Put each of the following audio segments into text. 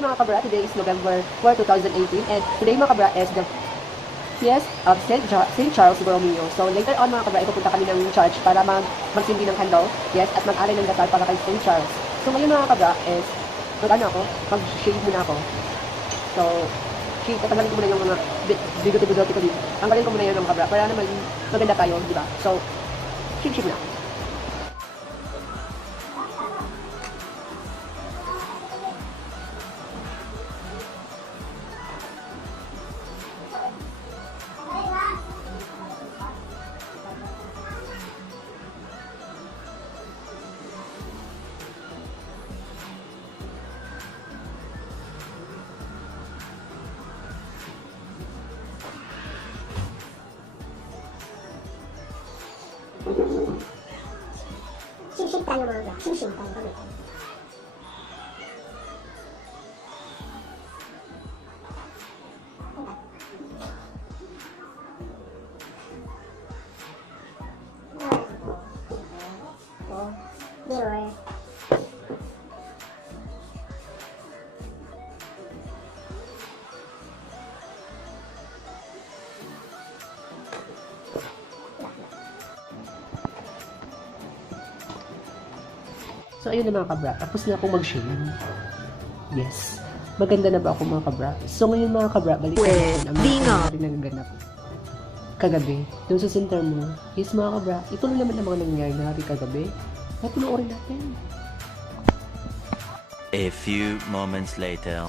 Hi mga kabra, today is November 4, 2018 and today mga kabra is the feast of St. Charles Borromeo. So later on mga kabra, ipupunta kami ng church para magsindi ng candle, yes, at mag-alay ng dasal para kay St. Charles. So ngayon mga kabra is, mag-shave muna ako. So, tatanggalin ko muna yung mga bigote-bigote ko dito. Tanggalin ko muna yun mga kabra para naman maganda tayo, di ba? So, shave muna. Sip-sip tayo mga bro. Sip-sip tayo kami. Mirror. So, ayun na mga kabra. Tapos na akong mag-shave. Yes. Maganda na ba ako mga kabra? So, ngayon mga kabra, balik natin ang mga nagaganap kagabi. Doon sa center mo. Yes mga kabra, ito na naman ang mga nangyayari kagabi. At pinoorin natin. A few moments later.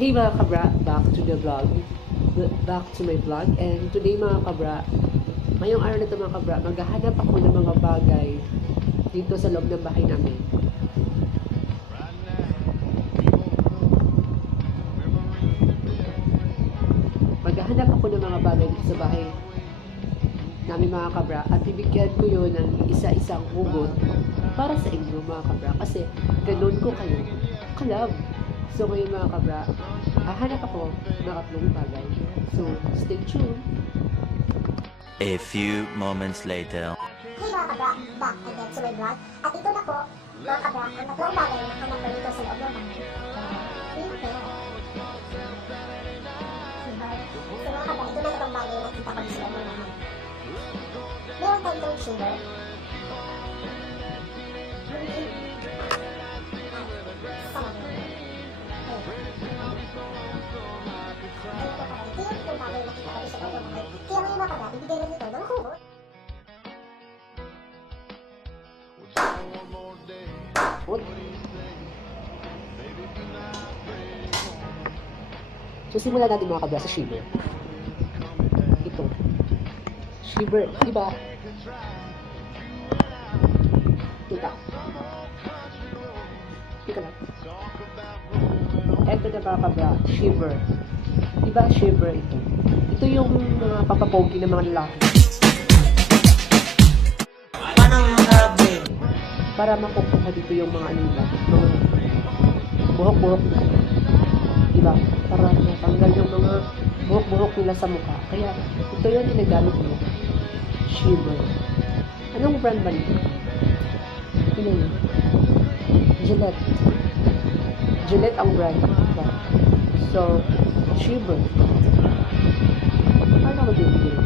Hey mga kabra, back to my vlog, and today mga kabra, ngayong araw na ito mga kabra, maghahanap ako ng mga bagay dito sa loob ng bahay namin. Maghahanap ako ng mga bagay dito sa bahay namin mga kabra, at bibigyan ko yun ng isa-isang hugot para sa inyo mga kabra, kasi ganun ko kayo kalab. So ngayon mga kabra, hahanap ako ng tatlong bagay. So stay tuned. A few moments later. Hey mga kabra, back again to my vlog. At ito na po, mga kabra, ang tatlong bagay na hanap ko dito sa loob ng bahay. So mga kabra, ito na tatlong bagay na nakita ko sa loob ng bahay. Meron tayo itong shaver. So simulan natin mga kabra sa shiver. Ito. Shiver, di ba? Kita. Kita lang. Ito na mga kabra, shiver. Di ba shiver ito? Ito yung mga papapogi ng mga lalaki. Para makukuha dito yung mga ano nila, mga buhok-buhok nila. Diba? Para matanggal yung mga buhok-buhok nila sa mukha. Kaya ito yung ginagamit mo. Shimmer. Anong brand ba nito? Ano yun? Gillette. Gillette ang brand. Diba? So, Shiver. Paano ako bibigyan?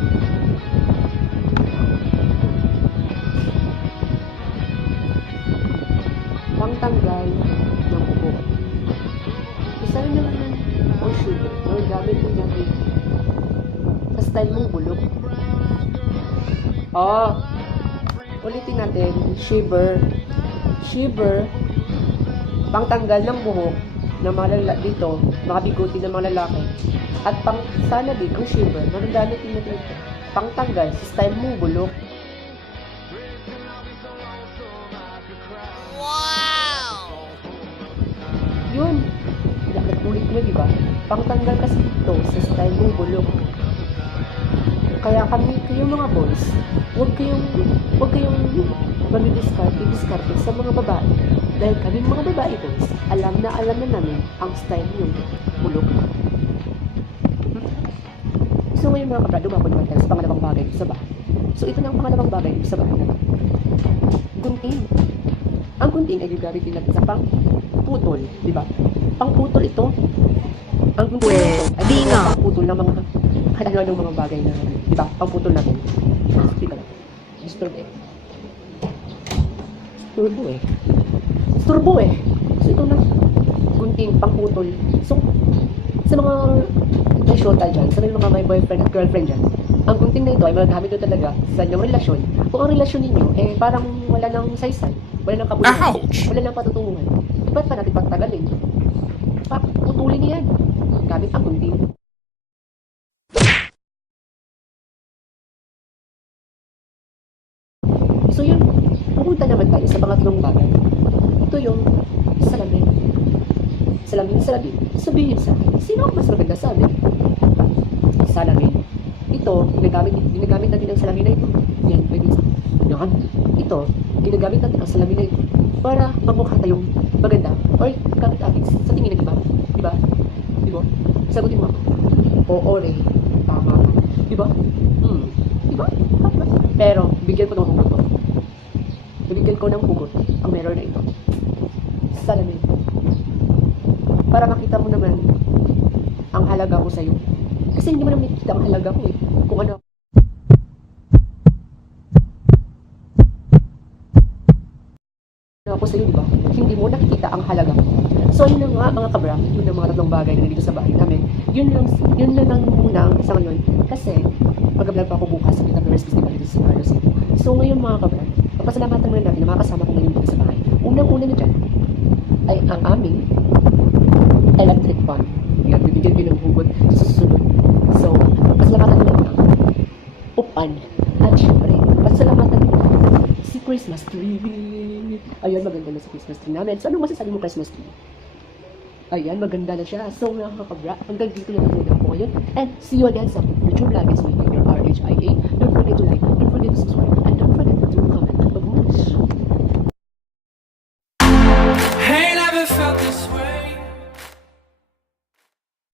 Pangtanggal ng buko. Isa rin naman ang Shiver. Ang gamit mo niya sa style mong bulok. Ulitin natin. Shiver. Shiver. Pangtanggal ng buhok ng mga dito, mga biguti ng mga lalaki. At pang sanabig ang Shiver, magagamit din natin ito. Pangtanggal sa style mong bulok. Yun. Nag-ulit mo, diba? Pangtanggal kasi ito sa style mong bulok. Kaya kayong mga boys, huwag kayong mag-discard sa mga babae. Dahil kaming mga babae boys, alam na namin ang style yung bulok. So ngayon mga kabra, dumako naman tayo sa pangalawang bagay sa bahay. So ito na ang pangalawang bagay sa bahay natin. Gunting. Ang gunting ay gagamit din natin sa pangputol, di ba? Pangputol ito. Ang gunting ito ay pangputol ng mga ano mga bagay na, di ba? Pangputol natin. Speak lang. Turbo eh. So ito na gunting pangputol. So sa mga may shota dyan, sa mga may boyfriend at girlfriend dyan, ang gunting na ito ay magagamit nyo talaga sa inyong relasyon. Kung ang relasyon ninyo eh parang wala nang saysay, wala nang kabuluhan, wala nang patutunguhan, ba't pa natin pagtagalin? Putulin niyan gamit ang gunting. So yun, pupunta naman tayo sa pangatlong bagay. Ito yung salamin. Salamin. Sabihin sa akin, sino ang mas maganda sa amin? Salamin. Ito, ginagamit natin ang salamin na ito. Yan, pwede sa yan. Ito, ginagamit natin ang salamin na ito para magmukha tayong maganda. Or gamit natin sa tingin na iba. Diba? Diba? Sagutin mo ako. Oo, Ray. Tama. Diba? Diba? Pero, bigyan ko ng hugot to. Bigyan ko ng hugot ang mirror na ito. Salamin. Para makita mo naman ang halaga ko sa'yo. Kasi hindi mo naman nakikita ang halaga ko eh. Kung ano. Ako sa'yo, diba? Hindi mo nakikita ang halaga ko. So, yun na nga mga kabra. Yun ang mga tatlong bagay na dito sa bahay namin. Yun lang muna sa ngayon. Kasi, mag-vlog pa ako bukas sa Kita Flores Festival dito sa Carlos City. So, ngayon mga kabra, papasalamatan muna natin na mga kasama ko ngayon dito sa bahay. Unang-una na dyan ay ang aming electric fan. Yan, bibigyan ko ng hugot sa susunod. So, pasalamatan nyo ang upan. At syempre, pasalamatan nyo si Christmas tree. Ayan, maganda na si Christmas tree namin. So, anong masasabi mo Christmas tree? Ayan, maganda na siya. So, mga kabra, hanggang dito na muna ako ngayon. And see you again sa future vlog.